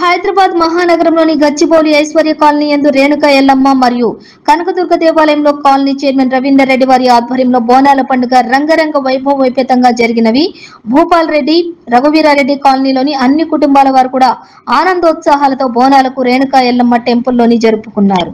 Hyderabad మహానగరంలోని Gachibowli Aishwarya colony యందు రేణుక ఎల్లమ్మ మరియు కనకదుర్గ దేవాలయంలో కాలనీ చైర్మన్ రవీందర్ రెడ్డి వారి ఆధ్వర్యంలో బోనాల పండుగ రంగరంగ వైభవోపేతంగా జరిగినవి. భూపాల్ రెడ్డి, రఘువీరారెడ్డి కాలనీలోని అన్ని కుటుంబాల వారు కూడా ఆనందోత్సాహాలతో బోనాలకు రేణుక ఎల్లమ్మ టెంపుల్లోని జరుపుకున్నారు.